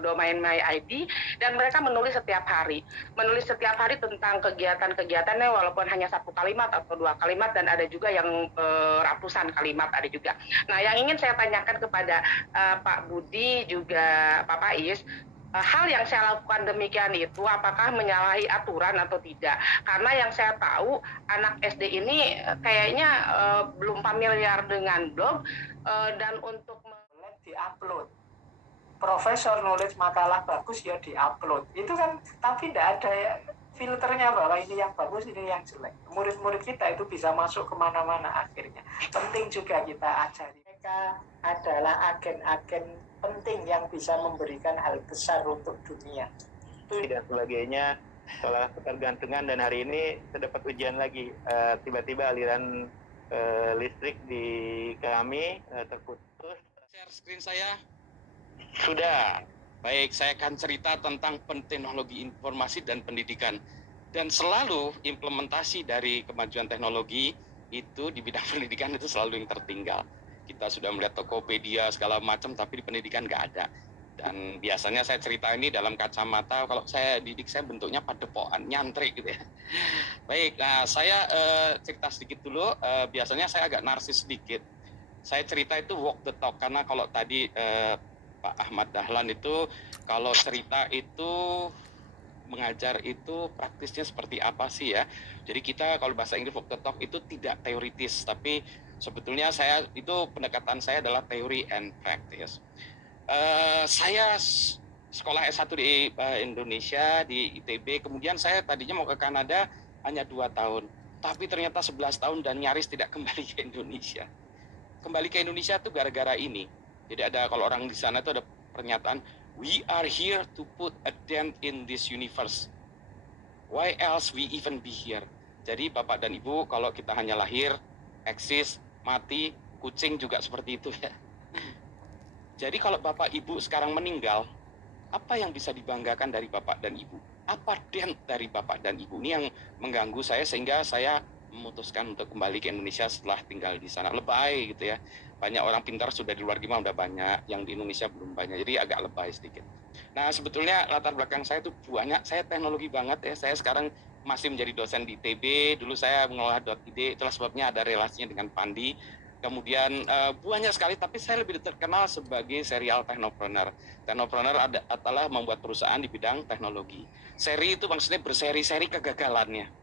domain My ID, dan mereka menulis setiap hari tentang kegiatan-kegiatannya, walaupun hanya satu kalimat atau dua kalimat, dan ada juga yang ratusan kalimat ada juga. Nah, yang ingin saya tanyakan kepada Pak Budi juga Pak Pais, hal yang saya lakukan demikian itu apakah menyalahi aturan atau tidak? Karena yang saya tahu anak SD ini kayaknya belum familiar dengan blog, dan untuk diupload. Profesor nulis makalah bagus ya diupload. Itu kan, tapi tidak ada filternya bahwa ini yang bagus, ini yang jelek. Murid-murid kita itu bisa masuk kemana-mana akhirnya. Penting juga kita ajari. Mereka adalah agen-agen penting yang bisa memberikan hal besar untuk dunia. Dan sebagainya, salah ketergantungan, dan hari ini terdapat ujian lagi. Tiba-tiba aliran listrik di kami terputus. Share screen saya. Sudah. Baik, saya akan cerita tentang teknologi informasi dan pendidikan. Dan selalu implementasi dari kemajuan teknologi itu di bidang pendidikan itu selalu yang tertinggal. Kita sudah melihat Tokopedia segala macam, tapi di pendidikan nggak ada. Dan biasanya saya cerita ini dalam kacamata, kalau saya didik saya bentuknya padepokan, nyantri gitu ya. Baik, nah saya cerita sedikit dulu. Biasanya saya agak narsis sedikit. Saya cerita itu walk the talk, karena kalau tadi Pak Ahmad Dahlan itu kalau cerita itu mengajar itu praktisnya seperti apa sih ya. Jadi kita kalau bahasa Inggris walk the talk itu tidak teoritis, tapi sebetulnya saya itu pendekatan saya adalah teori and practice. Saya sekolah S1 di Indonesia di ITB, kemudian saya tadinya mau ke Kanada hanya 2 tahun, tapi ternyata 11 tahun dan nyaris tidak kembali ke Indonesia. Kembali ke Indonesia itu gara-gara ini. Jadi ada, kalau orang di sana itu ada pernyataan, we are here to put a dent in this universe. Why else we even be here? Jadi Bapak dan Ibu, kalau kita hanya lahir, eksis, mati, kucing juga seperti itu ya. Jadi kalau Bapak Ibu sekarang meninggal, apa yang bisa dibanggakan dari Bapak dan Ibu? Apa dent dari Bapak dan Ibu? Ini yang mengganggu saya, sehingga saya memutuskan untuk kembali ke Indonesia setelah tinggal di sana. Lebay gitu ya. Banyak orang pintar sudah di luar gimana udah banyak, yang di Indonesia belum banyak. Jadi agak lebay sedikit. Nah, sebetulnya latar belakang saya itu banyak, saya teknologi banget ya. Saya sekarang masih menjadi dosen di ITB. Dulu saya mengelola .id, itulah sebabnya ada relasinya dengan Pandi. Kemudian banyak sekali, tapi saya lebih terkenal sebagai serial technopreneur. Technopreneur adalah membuat perusahaan di bidang teknologi. Seri itu maksudnya berseri-seri kegagalannya.